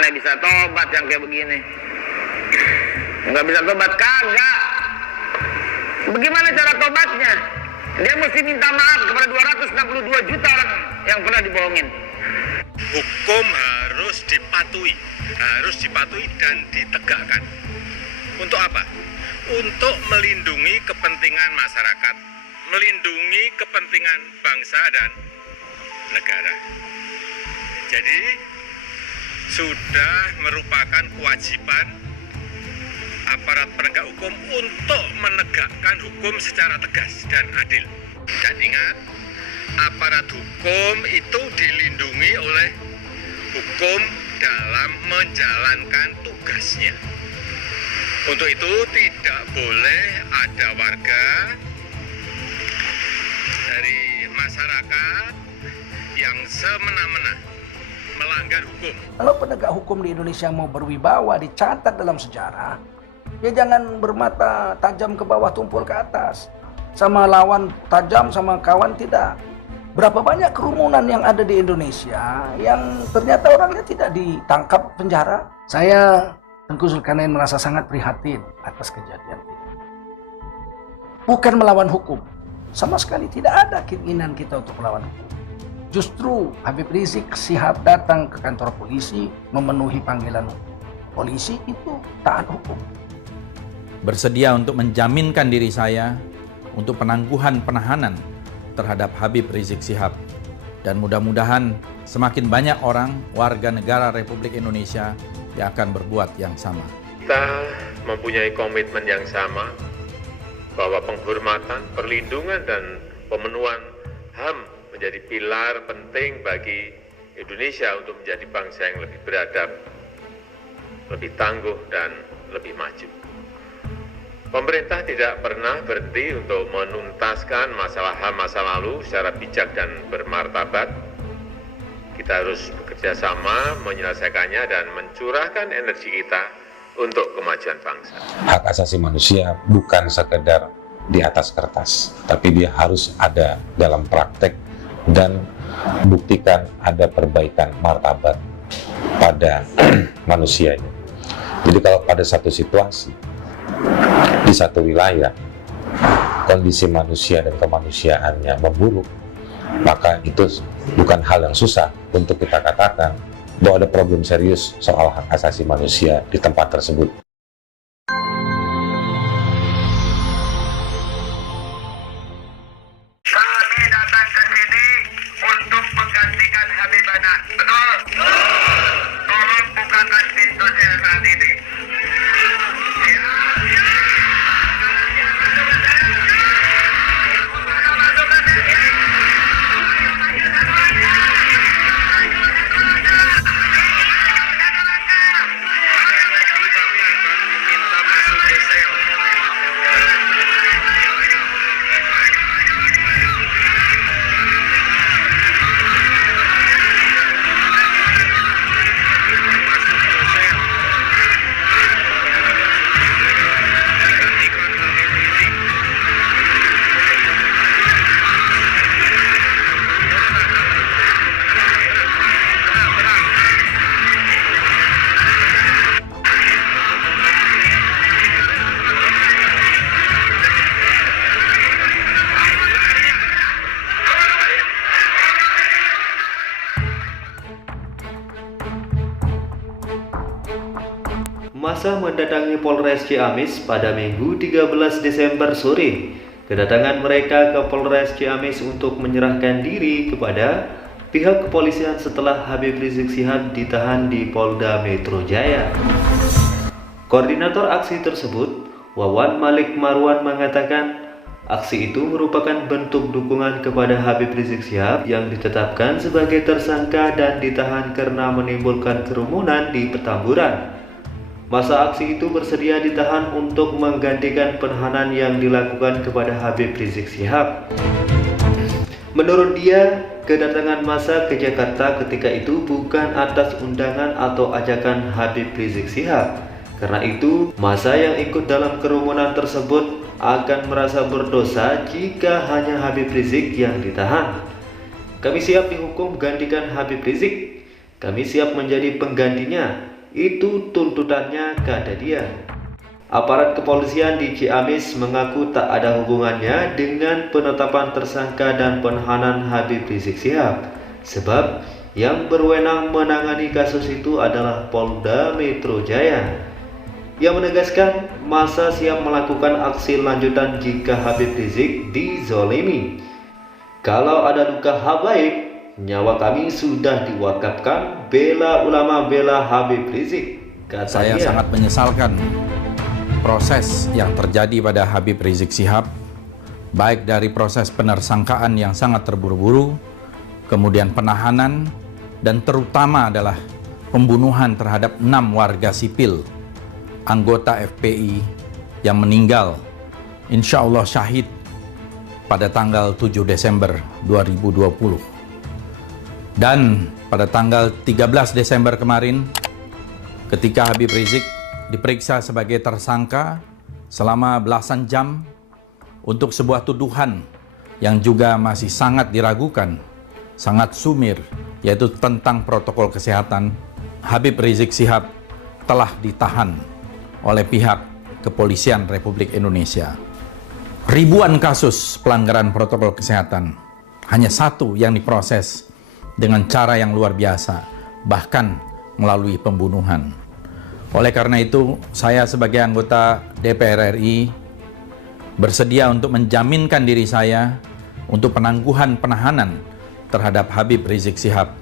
Nggak bisa tobat yang kayak begini. Nggak bisa tobat, kagak. Bagaimana cara tobatnya? Dia mesti minta maaf kepada 262 juta orang yang pernah dibohongin. Hukum harus dipatuhi dan ditegakkan. Untuk apa? Untuk melindungi kepentingan masyarakat, melindungi kepentingan bangsa dan negara. Jadi sudah merupakan kewajiban aparat penegak hukum untuk menegakkan hukum secara tegas dan adil. Dan ingat, aparat hukum itu dilindungi oleh hukum dalam menjalankan tugasnya. Untuk itu tidak boleh ada warga dari masyarakat yang semena-mena melanggar hukum. Kalau penegak hukum di Indonesia mau berwibawa, dicatat dalam sejarah, ya jangan bermata tajam ke bawah, tumpul ke atas. Sama lawan tajam, sama kawan tidak. Berapa banyak kerumunan yang ada di Indonesia yang ternyata orangnya tidak ditangkap penjara. Saya Tengku Zulkarnain merasa sangat prihatin atas kejadian ini. Bukan melawan hukum. Sama sekali tidak ada keinginan kita untuk melawan hukum. Justru Habib Rizik Syihab datang ke kantor polisi memenuhi panggilan polisi itu taat hukum. Bersedia untuk menjaminkan diri saya untuk penangguhan penahanan terhadap Habib Rizik Syihab, dan mudah-mudahan semakin banyak orang warga negara Republik Indonesia yang akan berbuat yang sama. Kita mempunyai komitmen yang sama bahwa penghormatan, perlindungan dan pemenuhan HAM menjadi pilar penting bagi Indonesia untuk menjadi bangsa yang lebih beradab, lebih tangguh dan lebih maju. Pemerintah tidak pernah berhenti untuk menuntaskan masalah HAM masa lalu secara bijak dan bermartabat. Kita harus bekerja sama menyelesaikannya dan mencurahkan energi kita untuk kemajuan bangsa. Hak asasi manusia bukan sekedar di atas kertas, tapi dia harus ada dalam praktek dan buktikan ada perbaikan martabat pada manusianya. Jadi kalau pada satu situasi, di satu wilayah, kondisi manusia dan kemanusiaannya memburuk, maka itu bukan hal yang susah untuk kita katakan bahwa ada problem serius soal hak asasi manusia di tempat tersebut. Kami datang ke sini untuk menggantikan Habibana. Betul? Tolong bukakan pintu sel saat ini. Massa mendatangi Polres Ciamis pada Minggu 13 Desember sore. Kedatangan mereka ke Polres Ciamis untuk menyerahkan diri kepada pihak kepolisian setelah Habib Rizik Syihab ditahan di Polda Metro Jaya. Koordinator aksi tersebut, Wawan Malik Marwan, mengatakan aksi itu merupakan bentuk dukungan kepada Habib Rizik Syihab yang ditetapkan sebagai tersangka dan ditahan karena menimbulkan kerumunan di Petamburan. Masa aksi itu bersedia ditahan untuk menggantikan penahanan yang dilakukan kepada Habib Rizik Syihab. Menurut dia, kedatangan massa ke Jakarta ketika itu bukan atas undangan atau ajakan Habib Rizik Syihab. Karena itu, massa yang ikut dalam kerumunan tersebut akan merasa berdosa jika hanya Habib Rizik yang ditahan. Kami siap dihukum gantikan Habib Rizik. Kami siap menjadi penggantinya. Itu tuntutannya, kata dia. Aparat kepolisian di Ciamis mengaku tak ada hubungannya dengan penetapan tersangka dan penahanan Habib Rizik Syihab, sebab yang berwenang menangani kasus itu adalah Polda Metro Jaya. Ia menegaskan masa siap melakukan aksi lanjutan jika Habib Rizik dizolimi. Kalau ada luka habaib, nyawa kami sudah diwakafkan, bela ulama, bela Habib Rizik, kata Saya dia. sangat menyesalkan proses yang terjadi pada Habib Rizik Syihab, baik dari proses penersangkaan yang sangat terburu-buru, kemudian penahanan, dan terutama adalah pembunuhan terhadap 6 warga sipil, anggota FPI yang meninggal, insya Allah syahid pada tanggal 7 Desember 2020. Dan pada tanggal 13 Desember kemarin, ketika Habib Rizik diperiksa sebagai tersangka selama belasan jam untuk sebuah tuduhan yang juga masih sangat diragukan, sangat sumir, yaitu tentang protokol kesehatan, Habib Rizik Syihab telah ditahan oleh pihak Kepolisian Republik Indonesia. Ribuan kasus pelanggaran protokol kesehatan, hanya satu yang diproses dengan cara yang luar biasa, bahkan melalui pembunuhan. Oleh karena itu, saya sebagai anggota DPR RI bersedia untuk menjaminkan diri saya untuk penangguhan penahanan terhadap Habib Rizik Syihab,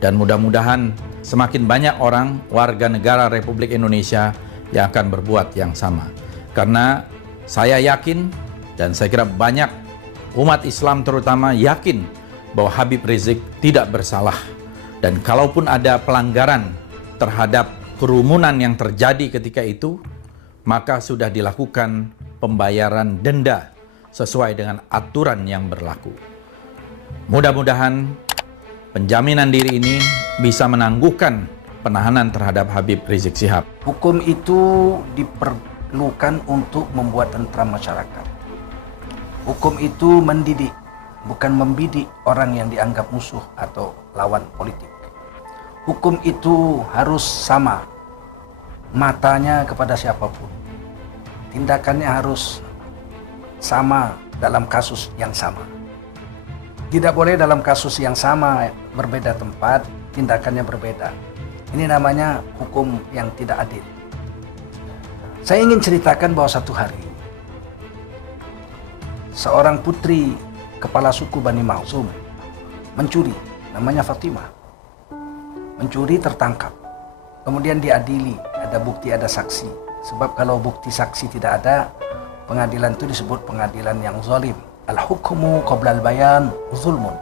dan mudah-mudahan semakin banyak orang warga negara Republik Indonesia yang akan berbuat yang sama. Karena saya yakin, dan saya kira banyak umat Islam terutama yakin, bahwa Habib Rizik tidak bersalah. Dan kalaupun ada pelanggaran terhadap kerumunan yang terjadi ketika itu, maka sudah dilakukan pembayaran denda sesuai dengan aturan yang berlaku. Mudah-mudahan penjaminan diri ini bisa menangguhkan penahanan terhadap Habib Rizik Syihab. Hukum itu diperlukan untuk membuat tentram masyarakat. Hukum itu mendidik, bukan membidik orang yang dianggap musuh atau lawan politik. Hukum itu harus sama, matanya kepada siapapun. Tindakannya harus sama dalam kasus yang sama. Tidak boleh dalam kasus yang sama, berbeda tempat, tindakannya berbeda. Ini namanya hukum yang tidak adil. Saya ingin ceritakan bahwa satu hari, seorang putri kepala suku Bani Makhzum mencuri, namanya Fatimah. Mencuri, tertangkap. Kemudian diadili, ada bukti, ada saksi. Sebab kalau bukti saksi tidak ada, pengadilan itu disebut pengadilan yang zalim. Al-hukmu qabla al-bayan zulmun.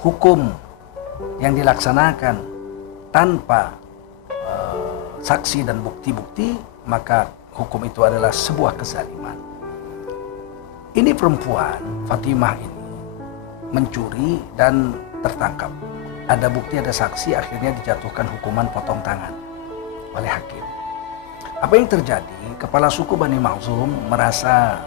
Hukum yang dilaksanakan tanpa saksi dan bukti-bukti, maka hukum itu adalah sebuah kezaliman. Ini perempuan, Fatimah ini, mencuri dan tertangkap. Ada bukti, ada saksi, akhirnya dijatuhkan hukuman potong tangan oleh hakim. Apa yang terjadi? Kepala suku Bani Makhzum merasa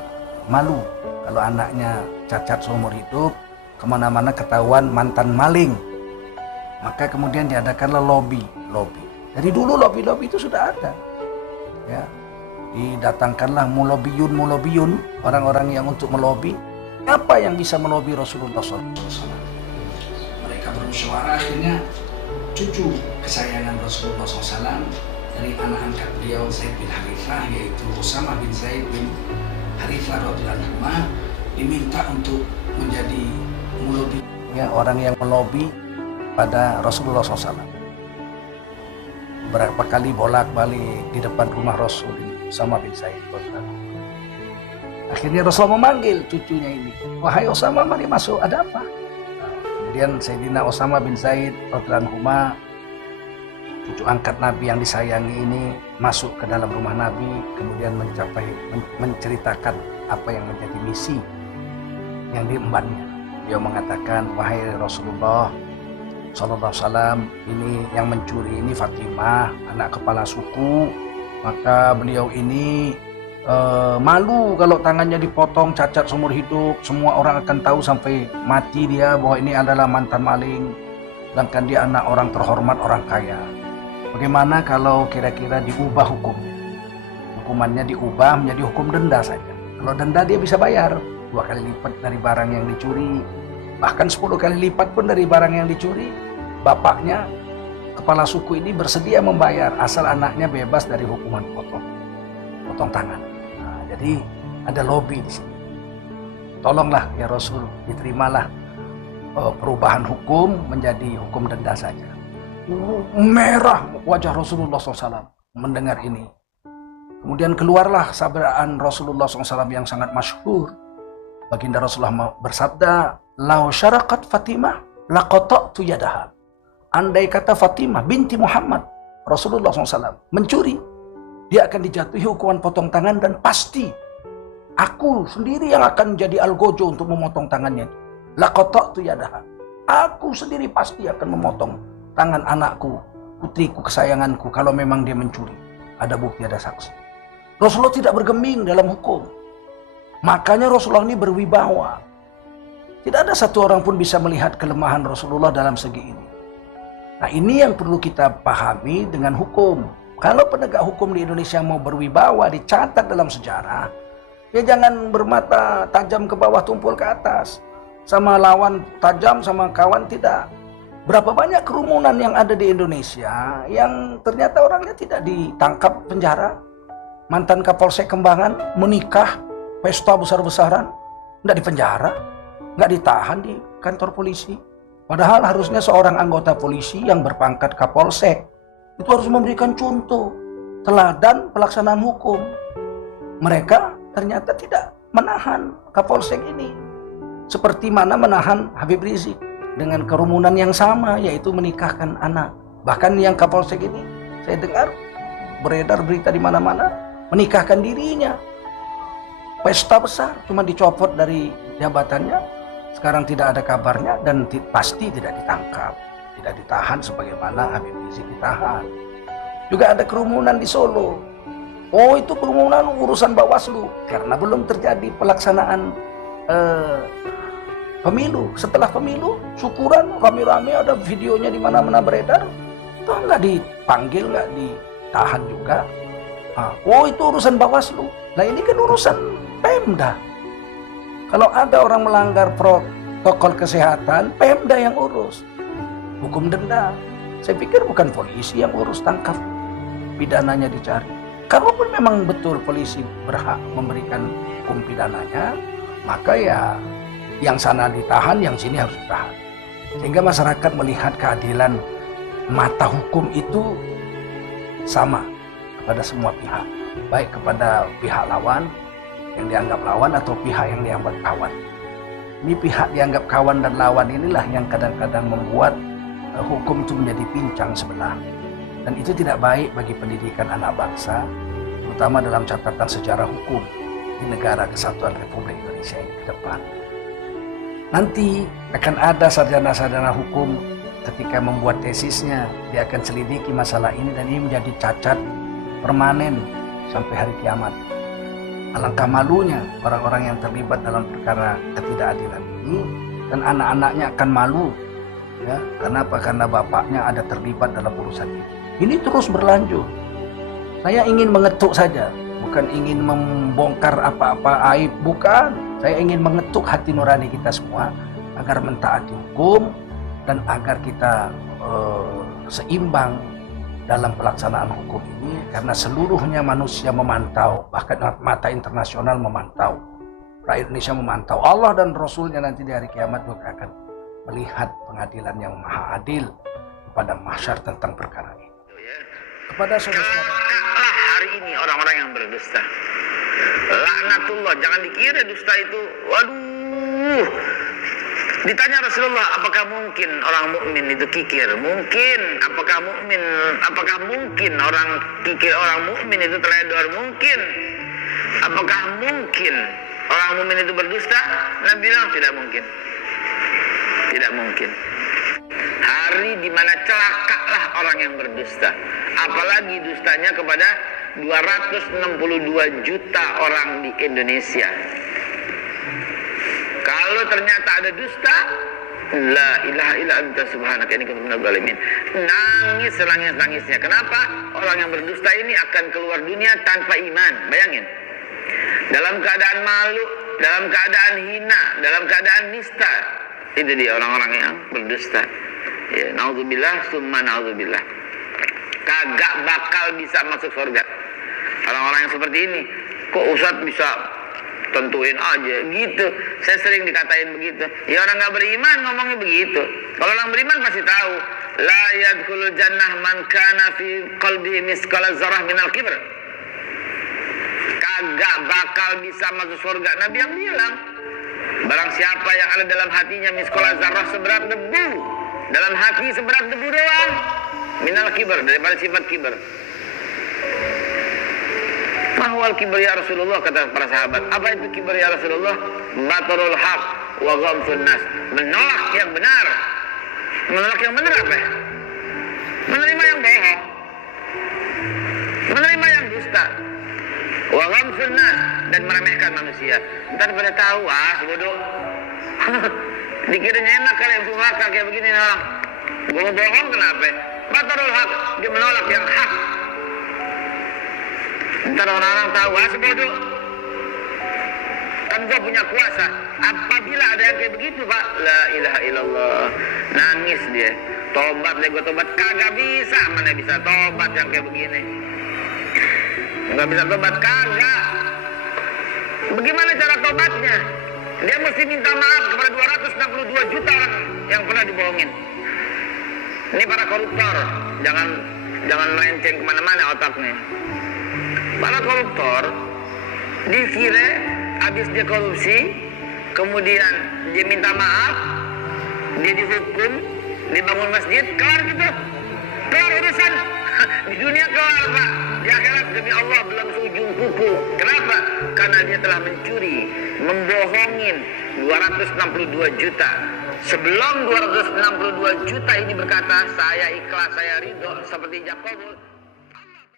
malu kalau anaknya cacat seumur hidup, kemana-mana ketahuan mantan maling. Maka kemudian diadakanlah lobby. Dari dulu lobby itu sudah ada. Ya, didatangkanlah mulobiyun, orang-orang yang untuk melobi. Apa yang bisa melobi Rasulullah SAW? Mereka bermusyawarah, akhirnya cucu kesayangan Rasulullah SAW dari anak angkat beliau Zaid bin Harithah, yaitu Usama bin Zaid bin Harithah radhiyallahu anhu, diminta untuk menjadi mulobi, ya, orang yang melobi pada Rasulullah SAW. Berapa kali bolak-balik di depan rumah Rasul Usama bin Zaid. Akhirnya Rasul memanggil cucunya ini, wahai Usama, mari masuk, ada apa? Kemudian Sayyidina Usama bin Zaid radhiyallahu anhu, cucu angkat Nabi yang disayangi ini, masuk ke dalam rumah Nabi, kemudian menceritakan apa yang menjadi misi yang diembannya. Dia mengatakan, wahai Rasulullah sallallahu alaihi wasallam, ini yang mencuri ini Fatimah, anak kepala suku, maka beliau ini malu kalau tangannya dipotong, cacat seumur hidup, semua orang akan tahu sampai mati dia bahwa ini adalah mantan maling. sedangkan dia anak orang terhormat, orang kaya. Bagaimana kalau kira-kira diubah hukumnya? Hukumannya diubah menjadi hukum denda saja. Kalau denda dia bisa bayar 2 kali lipat dari barang yang dicuri, bahkan 10 kali lipat pun dari barang yang dicuri. Bapaknya, kepala suku ini bersedia membayar asal anaknya bebas dari hukuman potong tangan. Nah, jadi ada lobby di sini. Tolonglah ya Rasul, diterimalah perubahan hukum menjadi hukum denda saja. Merah wajah Rasulullah SAW mendengar ini. Kemudian keluarlah sabdaan Rasulullah SAW yang sangat masyhur. Baginda Rasulullah bersabda, "Lau syaraqat Fatimah laqata'tu yadaha." Andai kata Fatimah binti Muhammad, Rasulullah SAW mencuri, dia akan dijatuhi hukuman potong tangan, dan pasti aku sendiri yang akan menjadi algojo untuk memotong tangannya. Laqata'tu yadaha. Aku sendiri pasti akan memotong tangan anakku, putriku kesayanganku, kalau memang dia mencuri. Ada bukti, ada saksi. Rasulullah tidak bergeming dalam hukum. Makanya Rasulullah ini berwibawa. Tidak ada satu orang pun bisa melihat kelemahan Rasulullah dalam segi ini. Nah, ini yang perlu kita pahami dengan hukum. Kalau penegak hukum di Indonesia mau berwibawa, dicatat dalam sejarah, ya jangan bermata tajam ke bawah tumpul ke atas. Sama lawan tajam, sama kawan tidak. Berapa banyak kerumunan yang ada di Indonesia yang ternyata orangnya tidak ditangkap penjara. Mantan Kapolsek Kembangan menikah, pesta besar-besaran, tidak dipenjara, nggak ditahan di kantor polisi. Padahal harusnya seorang anggota polisi yang berpangkat Kapolsek itu harus memberikan contoh, teladan pelaksanaan hukum. Mereka ternyata tidak menahan Kapolsek ini. Seperti mana menahan Habib Rizik dengan kerumunan yang sama, yaitu menikahkan anak. Bahkan yang Kapolsek ini, saya dengar beredar berita di mana-mana, menikahkan dirinya. Pesta besar, cuma dicopot dari jabatannya. Sekarang tidak ada kabarnya dan pasti tidak ditangkap, tidak ditahan sebagaimana Habib Rizik ditahan. Juga ada kerumunan di Solo. Oh, itu kerumunan urusan Bawaslu karena belum terjadi pelaksanaan pemilu. Setelah pemilu, syukuran rame-rame, ada videonya di mana-mana beredar. Toh nggak dipanggil, nggak ditahan juga. Oh, itu urusan Bawaslu. Nah, ini kan urusan Pemda. Kalau ada orang melanggar protokol kesehatan, Pemda yang urus. Hukum denda. Saya pikir bukan polisi yang urus, tangkap, pidananya dicari. Kalaupun memang betul polisi berhak memberikan hukum pidananya, maka ya yang sana ditahan, yang sini harus ditahan. Sehingga masyarakat melihat keadilan mata hukum itu sama kepada semua pihak. Baik kepada pihak lawan, yang dianggap lawan, atau pihak yang dianggap kawan. Ini pihak dianggap kawan dan lawan inilah yang kadang-kadang membuat hukum itu menjadi pincang sebelah. Dan itu tidak baik bagi pendidikan anak bangsa, terutama dalam catatan sejarah hukum di negara kesatuan Republik Indonesia ini ke depan. Nanti akan ada sarjana-sarjana hukum ketika membuat tesisnya, dia akan selidiki masalah ini, dan ini menjadi cacat permanen sampai hari kiamat. Alangkah malunya orang-orang yang terlibat dalam perkara ketidakadilan ini, dan anak-anaknya akan malu. Ya, kenapa? Karena bapaknya ada terlibat dalam urusan ini. Ini terus berlanjut. Saya ingin mengetuk saja, bukan ingin membongkar apa-apa aib, bukan. Saya ingin mengetuk hati nurani kita semua agar mentaati hukum dan agar kita seimbang dalam pelaksanaan hukum ini, karena seluruhnya manusia memantau, bahkan mata internasional memantau, rakyat Indonesia memantau, Allah dan Rasulnya nanti di hari kiamat juga akan melihat pengadilan yang maha adil kepada mahsyar tentang perkara ini. Kepada saudara-saudara, celakalah hari ini orang-orang yang berdusta. Laknatullah, jangan dikira dusta itu, waduh. Ditanya Rasulullah, apakah mungkin orang mukmin itu kikir? Mungkin. Apakah mungkin orang kikir, orang mukmin itu teledor? Mungkin. Apakah mungkin orang mukmin itu berdusta? Nabi bilang tidak mungkin. Tidak mungkin. Hari di mana celakalah orang yang berdusta. Apalagi dustanya kepada 262 juta orang di Indonesia. Kalau ternyata ada dusta, La ilaha illa anta subhanaka inni kuntu minadz zalimin. Nangis senangis-nangisnya. Kenapa? Orang yang berdusta ini akan keluar dunia tanpa iman. Bayangin. Dalam keadaan malu, dalam keadaan hina, dalam keadaan nista. Itu dia orang-orang yang berdusta. Ya, naudzubillah summa naudzubillah. Kagak bakal bisa masuk surga. Orang-orang yang seperti ini, kok Ustadz bisa tentuin aja gitu. Saya sering dikatain begitu. Ya orang nggak beriman ngomongnya begitu. Kalau orang beriman pasti tahu. La yadkhulul jannah man kana fi qalbihi misqala dzarrah minal kibr. Kagak bakal bisa masuk surga. Nabi yang bilang, barang siapa yang ada dalam hatinya misqala dzarrah seberat debu, dalam hati seberat debu doang, minal kibr, daripada sifat kibr. Mahwal kibr ya Rasulullah, kata para sahabat. Apa itu kibr ya Rasulullah? Batarul haq wa ghamsun nas. Menolak yang benar. Menolak yang benar apa? Menerima yang bohong. Menerima yang dusta. Wa ghamsun nas, dan meremehkan manusia. Entar pada tahu, bodoh. Dikiranya enak kali yang suka kayak begini orang. Gue bohong kenapa? Batarul haq, dia menolak yang hak. Ntar orang-orang tahu, bodoh. Kan gua punya kuasa. Apabila ada yang kayak begitu, Pak, la ilaha illallah. Nangis dia. Tobat deh, gua tobat. Kagak bisa. Mana bisa tobat yang kayak begini? Nggak bisa tobat, kagak. Bagaimana cara tobatnya? Dia mesti minta maaf kepada 262 juta orang yang pernah dibohongin. Ini para koruptor. Jangan melenceng kemana-mana otaknya. Para koruptor dikira habis dia korupsi, kemudian dia minta maaf, dia dihukum, dibangun masjid, kelar gitu, kelar urusan. Di dunia kelar, Pak. Di akhirat demi Allah belum seujung kuku. Kenapa? Karena dia telah mencuri, membohongin 262 juta. Sebelum 262 juta ini berkata, saya ikhlas, saya ridho, seperti Jakobus.